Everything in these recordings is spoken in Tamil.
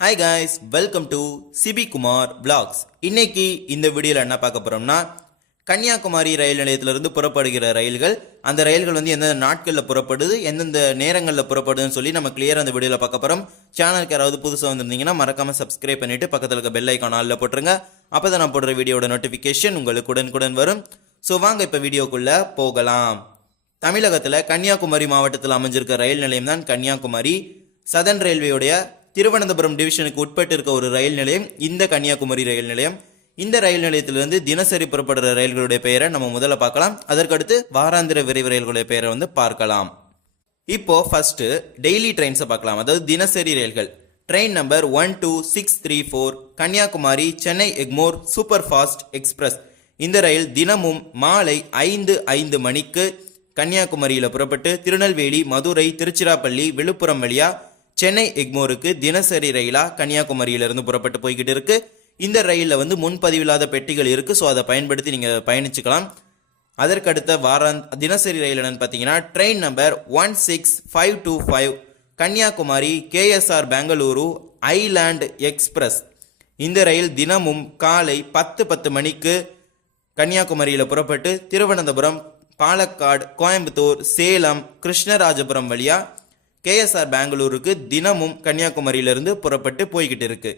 Hi guys, welcome to CB Kumar Vlogs. இன்னைக்கு இந்த வீடியோல என்ன பார்க்க போறோம்னா கன்னியாகுமரி ரயில் நிலையத்திலிருந்து புறப்படுகிற ரயில்கள் அந்த ரயில்கள் வந்து எந்தெந்த நாட்களில் புறப்படுது எந்தெந்த நேரங்களில் புறப்படுதுன்னு சொல்லி நம்ம கிளியரா அந்த வீடியோல பார்க்க போறோம். சேனலுக்கு யாராவது புதுசாக வந்திருந்தீங்கன்னா மறக்காம சப்ஸ்கிரைப் பண்ணிட்டு பக்கத்துல இருக்க பெல் ஐகான் ஆல்ல போட்டுருங்க. அப்பதான் நான் போடுற வீடியோட நோட்டிபிகேஷன் உங்களுக்கு உடனுக்குடன் வரும். ஸோ வாங்க இப்போ வீடியோக்குள்ள போகலாம். தமிழகத்தில் கன்னியாகுமரி மாவட்டத்தில் அமைஞ்சிருக்க ரயில் நிலையம் தான் கன்னியாகுமரி. சதன் ரயில்வேயுடைய திருவனந்தபுரம் டிவிஷனுக்கு உட்பட்டு இருக்க ஒரு ரயில் நிலையம் இந்த கன்னியாகுமரி ரயில் நிலையம். இந்த ரயில் நிலையத்திலிருந்து தினசரி புறப்படுற ரயில்களுடைய பெயரை நம்ம முதல்ல பார்க்கலாம். அதற்கடுத்து வாராந்திர விரைவு ரயில்களுடைய பெயரை வந்து பார்க்கலாம். இப்போ ஃபர்ஸ்ட் டெய்லி ட்ரெயின்ஸை பார்க்கலாம், அதாவது தினசரி ரயில்கள். Train number 12634 Kanyakumari Chennai Egmore super fast express. இந்த ரயில் தினமும் மாலை 5:05 மணிக்கு கன்னியாகுமரியில் புறப்பட்டு திருநெல்வேலி, மதுரை, திருச்சிராப்பள்ளி, விழுப்புரம் வழியா சென்னை எக்மோருக்கு தினசரி ரயிலா கன்னியாகுமரியிலிருந்து புறப்பட்டு போய்கிட்டு இருக்கு. இந்த ரயிலில் வந்து முன்பதிவில்லாத பெட்டிகள் இருக்கு, ஸோ அதை பயன்படுத்தி நீங்க பயணிச்சுக்கலாம். அதற்கடுத்த தினசரி ரயில் என்னன்னு பார்த்தீங்கன்னா train number 16525 Kanyakumari KSR Bengaluru island express. இந்த ரயில் தினமும் காலை 10:10 மணிக்கு கன்னியாகுமரியில் புறப்பட்டு திருவனந்தபுரம், பாலக்காடு, கோயம்புத்தூர், சேலம், கிருஷ்ணராஜபுரம் வழியா கேஎஸ்ஆர் பெங்களூருக்கு தினமும் கன்னியாகுமரியிலிருந்து புறப்பட்டு போய்கிட்டு இருக்கு.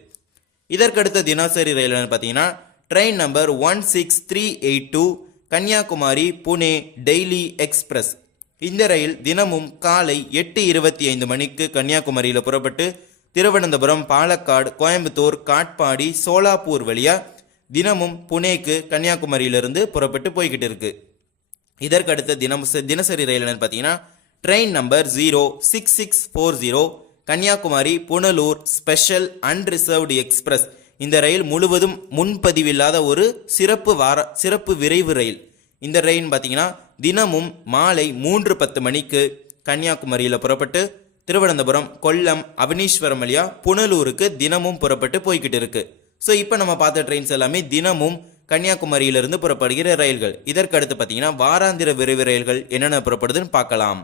இதற்கடுத்த தினசரி ரயில் பார்த்தீங்கன்னா train number 16382 Kanyakumari Pune daily express. இந்த ரயில் தினமும் காலை 8:25 மணிக்கு கன்னியாகுமரியில் புறப்பட்டு திருவனந்தபுரம், பாலக்காடு, கோயம்புத்தூர், காட்பாடி, சோலாப்பூர் வழியா தினமும் புனேக்கு கன்னியாகுமரியிலிருந்து புறப்பட்டு போய்கிட்டு இருக்கு. இதற்கடுத்த தினசரி ரயில் பார்த்தீங்கன்னா train number 06640 Kanyakumari Punalur special unreserved express. இந்த ரயில் முழுவதும் முன்பதிவில்லாத ஒரு சிறப்பு விரைவு ரயில். இந்த ரயில் பார்த்தீங்கன்னா தினமும் மாலை 3:10 மணிக்கு கன்னியாகுமரியில் புறப்பட்டு திருவனந்தபுரம், கொல்லம், அவனீஸ்வரம் வழியா புனலூருக்கு தினமும் புறப்பட்டு போய்கிட்டு இருக்கு. ஸோ இப்போ நம்ம பார்த்த ட்ரெயின்ஸ் எல்லாமே தினமும் கன்னியாகுமரியிலிருந்து புறப்படுகிற ரயில்கள். இதற்கடுத்து பார்த்தீங்கன்னா வாராந்திர விரைவு ரயில்கள் என்னென்ன புறப்படுதுன்னு பார்க்கலாம்.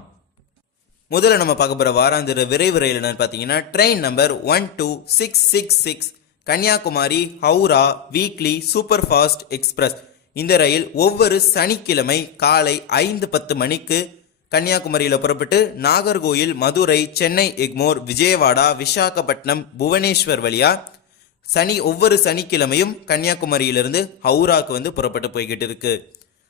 முதல்ல நம்ம பார்க்க போகிற வாராந்திர விரைவு ரயில் என்னன்னு பார்த்தீங்கன்னா train number 12666 Kanyakumari Howrah weekly super fast express. இந்த ரயில் ஒவ்வொரு சனிக்கிழமை காலை 5:10 மணிக்கு கன்னியாகுமரியில் புறப்பட்டு நாகர்கோயில், மதுரை, சென்னை எக்மோர், விஜயவாடா, விசாகப்பட்டினம், புவனேஸ்வர் வழியா ஒவ்வொரு சனிக்கிழமையும் கன்னியாகுமரியிலிருந்து ஹவுராக்கு வந்து புறப்பட்டு போய்கிட்டு இருக்கு.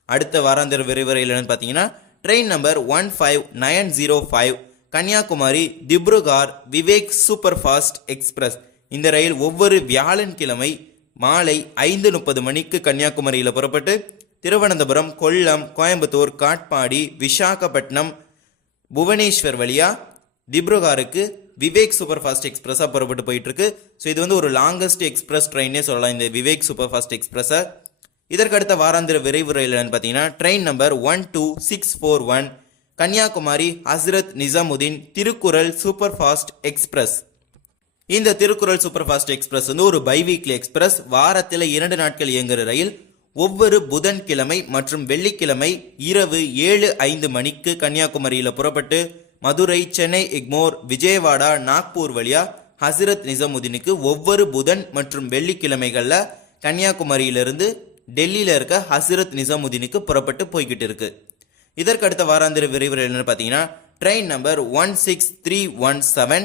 அடுத்த வாராந்திர விரைவு ரயில் என்னன்னு பார்த்தீங்கன்னா train number 15905 Kanyakumari Dibrugarh Vivek super fast express. இந்த ரயில் ஒவ்வொரு வியாழன்கிழமை மாலை 5:30 மணிக்கு கன்னியாகுமரியில் புறப்பட்டு திருவனந்தபுரம், கொல்லம், கோயம்புத்தூர், காட்பாடி, விசாகப்பட்டினம், புவனேஸ்வர் வழியா திப்ருகாருக்கு விவேக் சூப்பர் ஃபாஸ்ட் எக்ஸ்பிரஸாக புறப்பட்டு போயிட்டு இருக்கு. ஸோ இது வந்து ஒரு லாங்கஸ்ட் எக்ஸ்பிரஸ் ட்ரெயினே சொல்லலாம் இந்த விவேக் சூப்பர் ஃபாஸ்ட் எக்ஸ்பிரஸை. இதற்கடுத்த வாராந்திர விரைவு ரயில் பார்த்தீங்கன்னா train number 12641 Kanyakumari Hazrat Nizamuddin Thirukkural super fast express. இந்த திருக்குறள் சூப்பர் ஃபாஸ்ட் எக்ஸ்பிரஸ் வந்து ஒரு பைவீக்லி எக்ஸ்பிரஸ். வாரத்தில் 2 நாட்கள் இயங்குகிற ரயில். ஒவ்வொரு புதன்கிழமை மற்றும் வெள்ளிக்கிழமை இரவு 7:05 மணிக்கு கன்னியாகுமரியில் புறப்பட்டு மதுரை, சென்னை எக்மோர், விஜயவாடா, நாக்பூர் வழியா ஹஸ்ரத் நிசாமுதீனுக்கு ஒவ்வொரு புதன் மற்றும் வெள்ளிக்கிழமைகளில் கன்னியாகுமரியிலிருந்து டெல்லியில் இருக்க ஹஸ்ரத் நிசாமுதீனுக்கு புறப்பட்டு போய்கிட்டு இருக்கு. இதற்கடுத்த வாராந்திர விரைவு ரயில் பார்த்தீங்கன்னா ட்ரெயின் நம்பர் 16317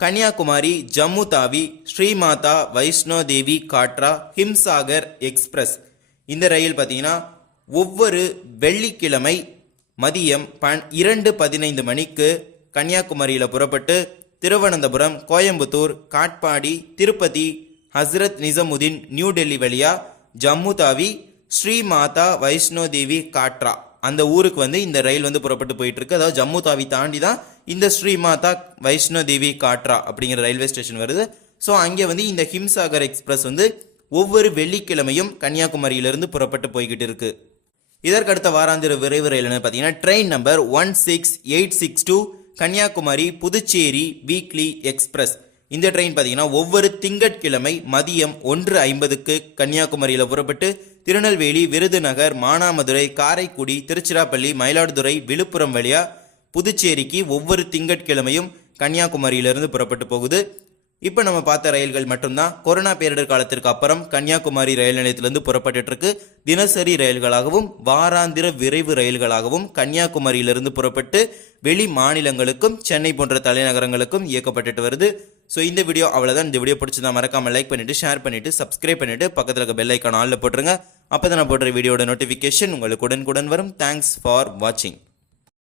கன்னியாகுமரி ஜம்மு தாவி ஸ்ரீமாதா வைஷ்ணோ தேவி காட்ரா ஹிம்சாகர் எக்ஸ்பிரஸ். இந்த ரயில் பார்த்தீங்கன்னா ஒவ்வொரு வெள்ளிக்கிழமை மதியம் 2:15 மணிக்கு கன்னியாகுமரியில் புறப்பட்டு திருவனந்தபுரம், கோயம்புத்தூர், காட்பாடி, திருப்பதி, ஹஸ்ரத் நிசாமுதீன், நியூ டெல்லி வழியா ஜம்மு தாவி ஸ்ரீமாதா வைஷ்ணோ தேவி காட்ரா அந்த ஊருக்கு வந்து இந்த ரயில் வந்து புறப்பட்டு போயிட்டு இருக்கு. அதாவது ஜம்மு தாவி தாண்டி தான் இந்த ஸ்ரீமாதா வைஷ்ணோ தேவி காட்ரா அப்படிங்கிற ரயில்வே ஸ்டேஷன் வருது. ஸோ அங்கே வந்து இந்த ஹிம்சாகர் எக்ஸ்பிரஸ் வந்து ஒவ்வொரு வெள்ளிக்கிழமையும் கன்னியாகுமரியிலிருந்து புறப்பட்டு போய்கிட்டு இருக்கு. இதற்கடுத்த வாராந்திர விரைவு ரயில் பார்த்தீங்கன்னா train number 16862 Kanyakumari Puducherry weekly express. இந்த ட்ரெயின் பார்த்தீங்கன்னா ஒவ்வொரு திங்கட்கிழமை மதியம் 1:50க்கு கன்னியாகுமரியில் புறப்பட்டு திருநெல்வேலி, விருதுநகர், மானாமதுரை, காரைக்குடி, திருச்சிராப்பள்ளி, மயிலாடுதுறை, விழுப்புரம் வழியா புதுச்சேரிக்கு ஒவ்வொரு திங்கட்கிழமையும் கன்னியாகுமரியிலிருந்து புறப்பட்டு போகுது. இப்போ நம்ம பார்த்த ரயில்கள் மட்டும்தான் கொரோனா பேரிடர் காலத்திற்கு அப்புறம் கன்னியாகுமரி ரயில் நிலையத்திலிருந்து புறப்பட்டு இருக்கு. தினசரி ரயில்களாகவும் வாராந்திர விரைவு ரயில்களாகவும் கன்னியாகுமரியிலிருந்து புறப்பட்டு வெளி மாநிலங்களுக்கும் சென்னை போன்ற தலைநகரங்களுக்கும் இயக்கப்பட்டு வருது. ஸோ இந்த வீடியோ அவ்வளோதான். இந்த வீடியோ பிடிச்சதா மறக்காம லைக் பண்ணிட்டு ஷேர் பண்ணிட்டு சப்ஸ்கிரைப் பண்ணிட்டு பக்கத்தில் இருக்க பெல் ஐக்கான் ஆல்ல போட்டுருங்க. அப்போ தான் நான் போடுற வீடியோட நோட்டிஃபிகேஷன் உங்களுக்கு உடனுக்குடன் வரும். தேங்க்ஸ் ஃபார் வாட்சிங்.